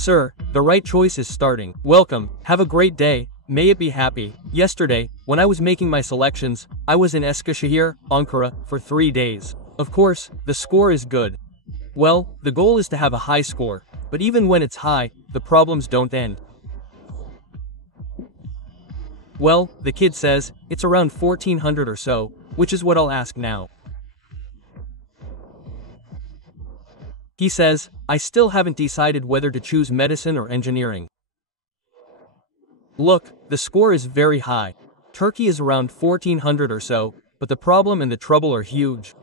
Sir, the right choice is starting. Welcome, have a great day, may it be happy. Yesterday, when I was making my selections, I was in Eskişehir, Ankara, for 3 days. Of course, the score is good. Well, the goal is to have a high score, but even when it's high, the problems don't end. Well, the kid says, it's around 1400 or so, which is what I'll ask now. He says, I still haven't decided whether to choose medicine or engineering. Look, the score is very high. Turkey is around 1400 or so, but the problem and the trouble are huge.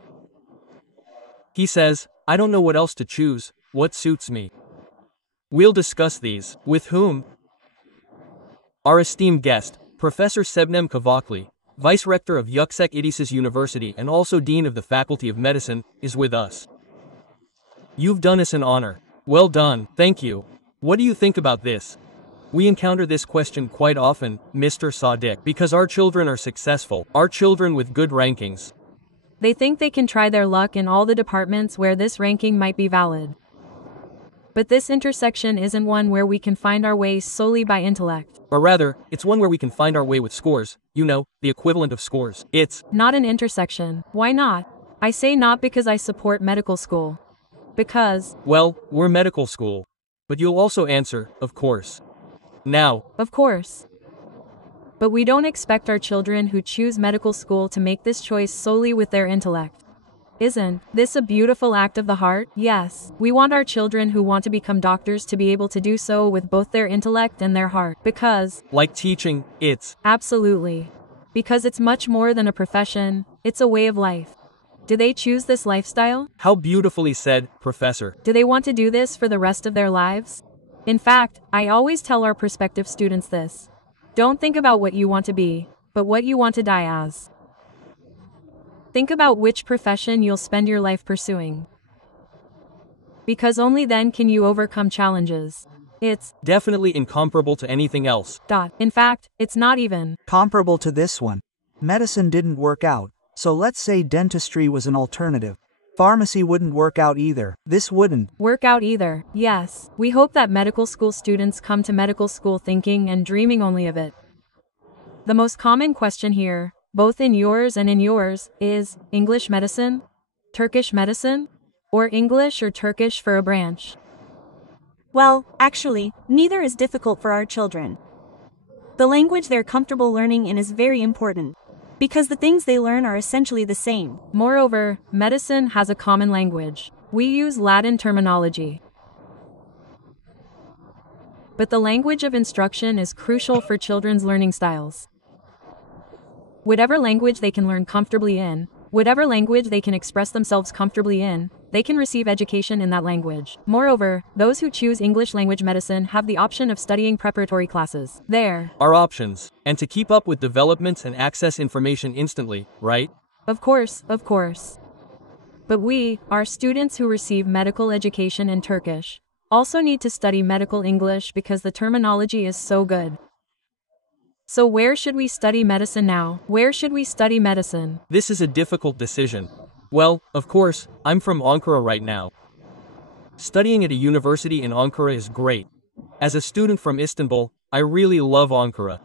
He says, I don't know what else to choose, what suits me. We'll discuss these. With whom? Our esteemed guest, Professor Sebnem Kavakli, Vice-Rector of Yüksek İhtisas University and also Dean of the Faculty of Medicine, is with us. You've done us an honor. Well done, thank you. What do you think about this? We encounter this question quite often, Mr. Sadiq, because our children are successful, our children with good rankings. They think they can try their luck in all the departments where this ranking might be valid. But this intersection isn't one where we can find our way solely by intellect. Or rather, it's one where we can find our way with scores, you know, the equivalent of scores. It's not an intersection. Why not? I say not because I support medical school. Because, well, we're medical school. But you'll also answer, of course. Now, of course. But we don't expect our children who choose medical school to make this choice solely with their intellect. Isn't this a beautiful act of the heart? Yes. We want our children who want to become doctors to be able to do so with both their intellect and their heart. Because, like teaching, it's absolutely. Because it's much more than a profession, it's a way of life. Do they choose this lifestyle? How beautifully said, Professor. Do they want to do this for the rest of their lives? In fact, I always tell our prospective students this. Don't think about what you want to be, but what you want to die as. Think about which profession you'll spend your life pursuing. Because only then can you overcome challenges. It's definitely incomparable to anything else. In fact, it's not even comparable to this one. Medicine didn't work out. So let's say dentistry was an alternative. Pharmacy wouldn't work out either. This wouldn't work out either. Yes, we hope that medical school students come to medical school thinking and dreaming only of it. The most common question here, both in yours and in yours, is English medicine, Turkish medicine, or English or Turkish for a branch? Well, actually, neither is difficult for our children. The language they're comfortable learning in is very important. Because the things they learn are essentially the same. Moreover, medicine has a common language. We use Latin terminology. But the language of instruction is crucial for children's learning styles. Whatever language they can learn comfortably in, whatever language they can express themselves comfortably in, they can receive education in that language. Moreover, those who choose English language medicine have the option of studying preparatory classes. There are options, and to keep up with developments and access information instantly, right? Of course, of course. But we, our students who receive medical education in Turkish, also need to study medical English because the terminology is so good. So where should we study medicine now? Where should we study medicine? This is a difficult decision. Well, of course, I'm from Ankara right now. Studying at a university in Ankara is great. As a student from Istanbul, I really love Ankara.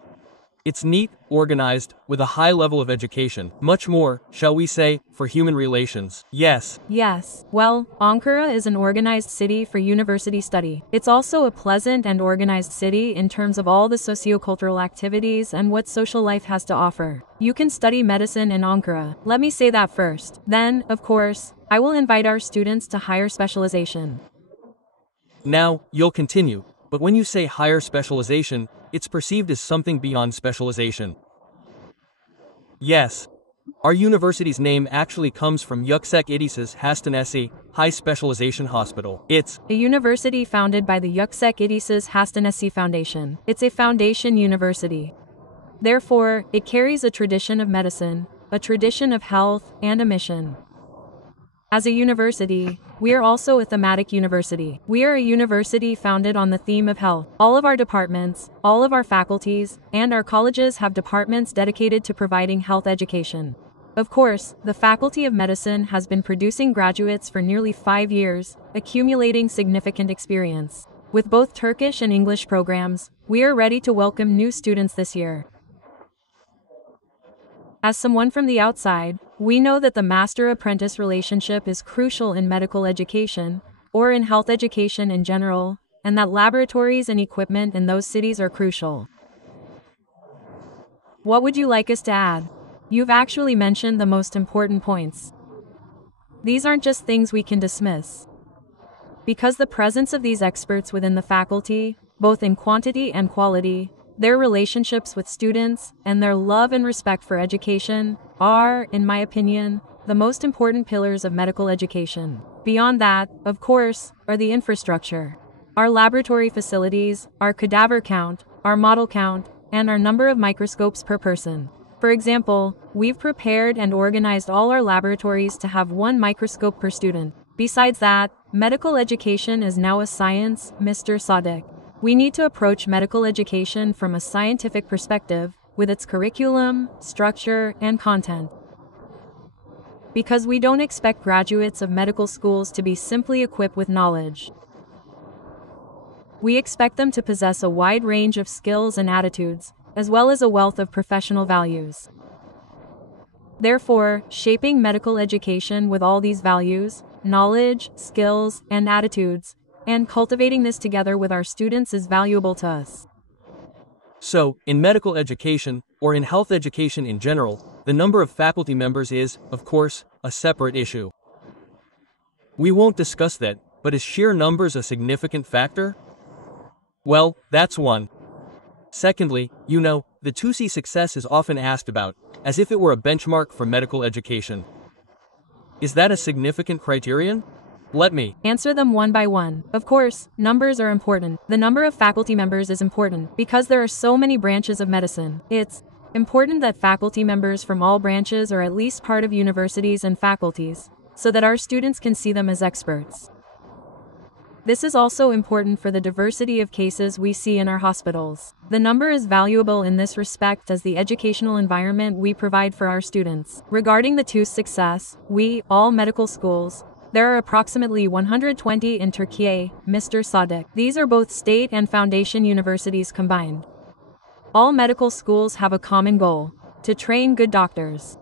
It's neat, organized, with a high level of education. Much more, shall we say, for human relations. Yes. Yes. Well, Ankara is an organized city for university study. It's also a pleasant and organized city in terms of all the socio-cultural activities and what social life has to offer. You can study medicine in Ankara. Let me say that first. Then, of course, I will invite our students to higher specialization. Now, you'll continue. But when you say higher specialization, it's perceived as something beyond specialization. Yes. Our university's name actually comes from Yüksek İhtisas Hastanesi, High Specialization Hospital. It's a university founded by the Yüksek İhtisas Hastanesi Foundation. It's a foundation university. Therefore, it carries a tradition of medicine, a tradition of health, and a mission. As a university, we are also a thematic university. We are a university founded on the theme of health. All of our departments, all of our faculties, and our colleges have departments dedicated to providing health education. Of course, the Faculty of Medicine has been producing graduates for nearly 5 years, accumulating significant experience. With both Turkish and English programs, we are ready to welcome new students this year. As someone from the outside, we know that the master-apprentice relationship is crucial in medical education, or in health education in general, and that laboratories and equipment in those cities are crucial. What would you like us to add? You've actually mentioned the most important points. These aren't just things we can dismiss. Because the presence of these experts within the faculty, both in quantity and quality, their relationships with students, and their love and respect for education, are, in my opinion, the most important pillars of medical education. Beyond that, of course, are the infrastructure. Our laboratory facilities, our cadaver count, our model count, and our number of microscopes per person. For example, we've prepared and organized all our laboratories to have 1 microscope per student. Besides that, medical education is now a science, Mr. Sadek. We need to approach medical education from a scientific perspective, with its curriculum, structure, and content. Because we don't expect graduates of medical schools to be simply equipped with knowledge. We expect them to possess a wide range of skills and attitudes, as well as a wealth of professional values. Therefore, shaping medical education with all these values, knowledge, skills, and attitudes, and cultivating this together with our students is valuable to us. So, in medical education, or in health education in general, the number of faculty members is, of course, a separate issue. We won't discuss that, but is sheer numbers a significant factor? Well, that's one. Secondly, the 2C success is often asked about, as if it were a benchmark for medical education. Is that a significant criterion? Let me answer them one by one. Of course, numbers are important. The number of faculty members is important, because there are so many branches of medicine. It's important that faculty members from all branches are at least part of universities and faculties, so that our students can see them as experts. This is also important for the diversity of cases we see in our hospitals. The number is valuable in this respect as the educational environment we provide for our students. Regarding the 2 success, all medical schools, there are approximately 120 in Turkey, Mr. Sadek. These are both state and foundation universities combined. All medical schools have a common goal: to train good doctors.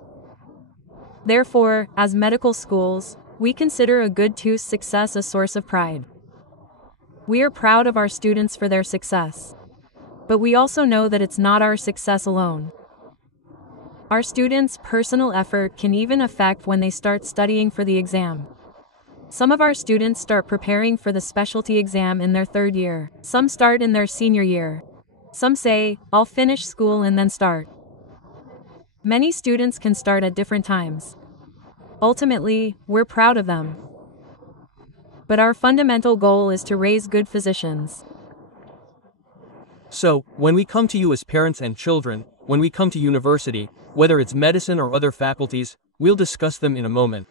Therefore, as medical schools, we consider a good 2 success a source of pride. We are proud of our students for their success. But we also know that it's not our success alone. Our students' personal effort can even affect when they start studying for the exam. Some of our students start preparing for the specialty exam in their 3rd year. Some start in their senior year. Some say, "I'll finish school and then start." Many students can start at different times. Ultimately, we're proud of them. But our fundamental goal is to raise good physicians. So, when we come to you as parents and children, when we come to university, whether it's medicine or other faculties, we'll discuss them in a moment.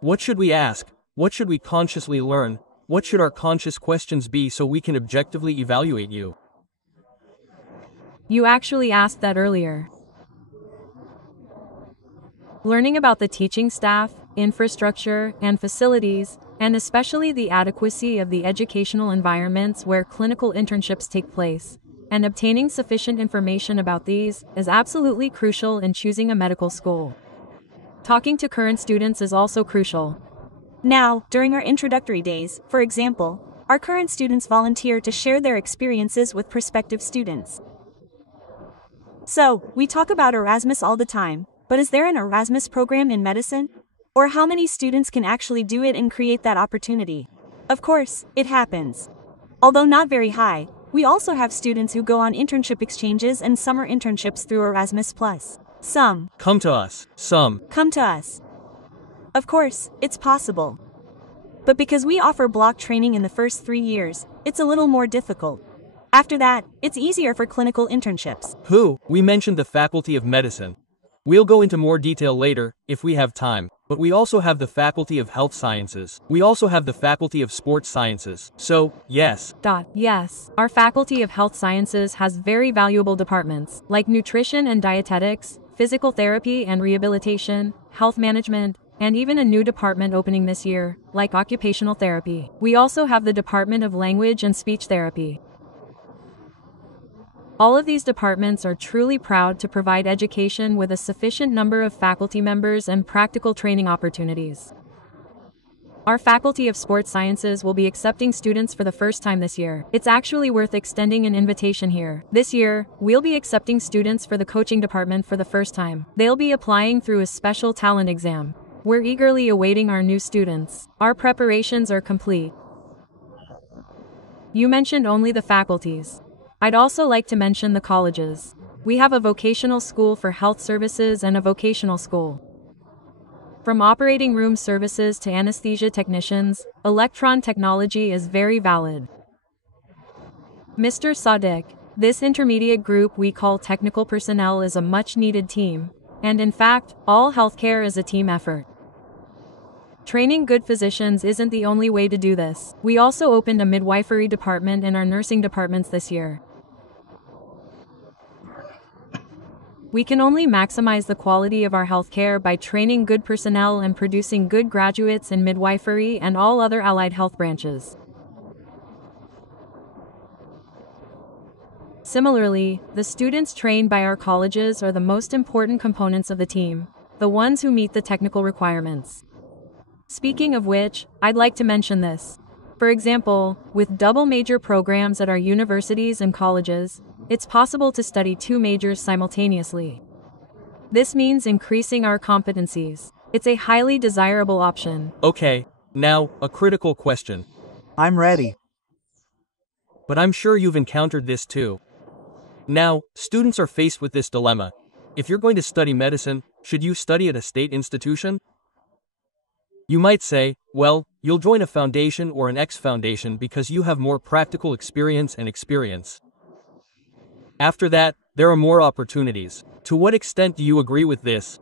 What should we ask? What should we consciously learn? What should our conscious questions be so we can objectively evaluate you? You actually asked that earlier. Learning about the teaching staff, infrastructure, and facilities, and especially the adequacy of the educational environments where clinical internships take place, and obtaining sufficient information about these is absolutely crucial in choosing a medical school. Talking to current students is also crucial. Now, during our introductory days, for example, our current students volunteer to share their experiences with prospective students. So, we talk about Erasmus all the time, but is there an Erasmus program in medicine? Or how many students can actually do it and create that opportunity? Of course, it happens. Although not very high, we also have students who go on internship exchanges and summer internships through Erasmus+. Some come to us. Some come to us. Of course, it's possible. But because we offer block training in the first 3 years, it's a little more difficult. After that, it's easier for clinical internships. We mentioned the Faculty of Medicine. We'll go into more detail later, if we have time. But we also have the Faculty of Health Sciences. We also have the Faculty of Sports Sciences. So, yes. Yes. Our Faculty of Health Sciences has very valuable departments, like nutrition and dietetics, physical therapy and rehabilitation, health management, and even a new department opening this year, like occupational therapy. We also have the Department of Language and Speech Therapy. All of these departments are truly proud to provide education with a sufficient number of faculty members and practical training opportunities. Our Faculty of Sports Sciences will be accepting students for the first time this year. It's actually worth extending an invitation here. This year, we'll be accepting students for the coaching department for the first time. They'll be applying through a special talent exam. We're eagerly awaiting our new students. Our preparations are complete. You mentioned only the faculties. I'd also like to mention the colleges. We have a vocational school for health services and a vocational school. From operating room services to anesthesia technicians, electron technology is very valid. Mr. Sadiq, this intermediate group we call technical personnel is a much-needed team, and in fact, all healthcare is a team effort. Training good physicians isn't the only way to do this. We also opened a midwifery department in our nursing departments this year. We can only maximize the quality of our healthcare by training good personnel and producing good graduates in midwifery and all other allied health branches. Similarly, the students trained by our colleges are the most important components of the team, the ones who meet the technical requirements. Speaking of which, I'd like to mention this. For example, with double major programs at our universities and colleges, it's possible to study 2 majors simultaneously. This means increasing our competencies. It's a highly desirable option. Okay, now, a critical question. I'm ready. But I'm sure you've encountered this too. Now, students are faced with this dilemma. If you're going to study medicine, should you study at a state institution? You might say, well, you'll join a foundation or an ex-foundation because you have more practical experience and experience. After that, there are more opportunities. To what extent do you agree with this?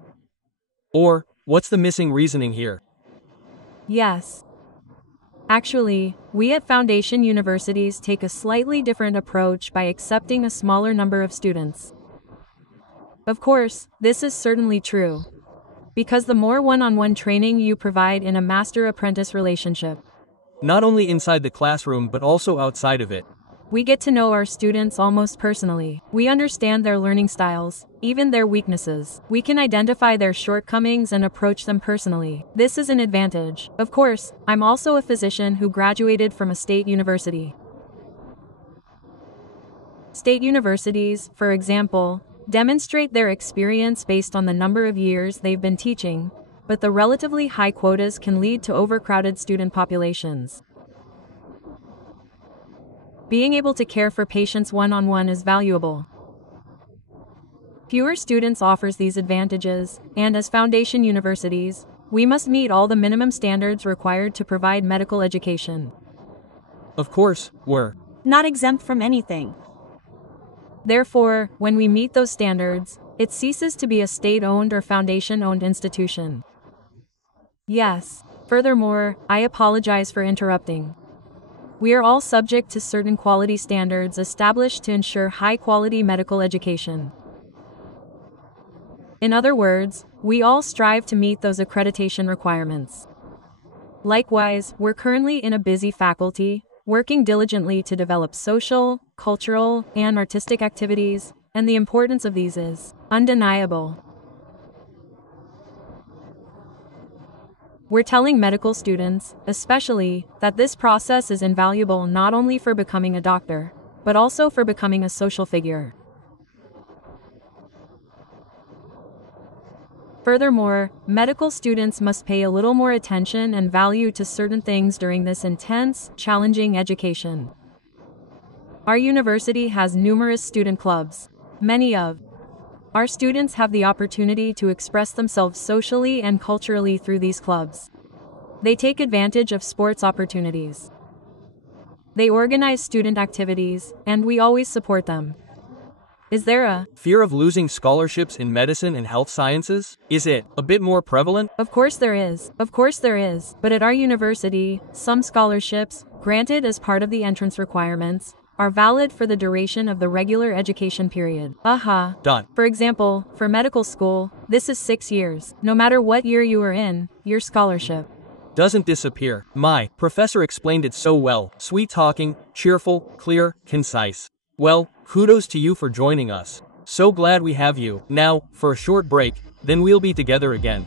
Or, what's the missing reasoning here? Yes. Actually, we at foundation universities take a slightly different approach by accepting a smaller number of students. Of course, this is certainly true. Because the more one-on-one training you provide in a master-apprentice relationship. Not only inside the classroom but also outside of it. We get to know our students almost personally. We understand their learning styles, even their weaknesses. We can identify their shortcomings and approach them personally. This is an advantage. Of course, I'm also a physician who graduated from a state university. State universities, for example, demonstrate their experience based on the number of years they've been teaching, but the relatively high quotas can lead to overcrowded student populations. Being able to care for patients one-on-one is valuable. Fewer students offers these advantages, and as foundation universities, we must meet all the minimum standards required to provide medical education. Of course, we're Not exempt from anything. Therefore, when we meet those standards, it ceases to be a state-owned or foundation-owned institution. Yes. Furthermore, I apologize for interrupting. We are all subject to certain quality standards established to ensure high-quality medical education. In other words, we all strive to meet those accreditation requirements. Likewise, we're currently in a busy faculty, working diligently to develop social, cultural, and artistic activities, and the importance of these is undeniable. We're telling medical students, especially, that this process is invaluable not only for becoming a doctor, but also for becoming a social figure. Furthermore, medical students must pay a little more attention and value to certain things during this intense, challenging education. Our university has numerous student clubs. Many of our students have the opportunity to express themselves socially and culturally through these clubs. They take advantage of sports opportunities. They organize student activities, and we always support them. Is there a fear of losing scholarships in medicine and health sciences? Is it a bit more prevalent? Of course there is. Of course there is. But at our university, some scholarships, granted as part of the entrance requirements, are valid for the duration of the regular education period. Dot. For example, for medical school, this is 6 years. No matter what year you are in, your scholarship doesn't disappear. My professor explained it so well. Sweet talking, cheerful, clear, concise. Well, kudos to you for joining us. So glad we have you. Now, for a short break, then we'll be together again.